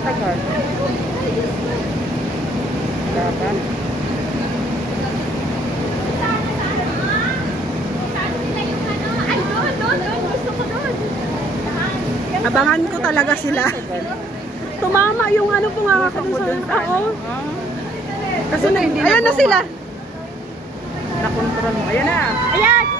Tagal. Dapat. Abangan ko talaga sila. Tumama yung ano po nga ako dun sa... Oo. Kasi ayan na sila. Nakontrol mo. Ayan na. Ayan!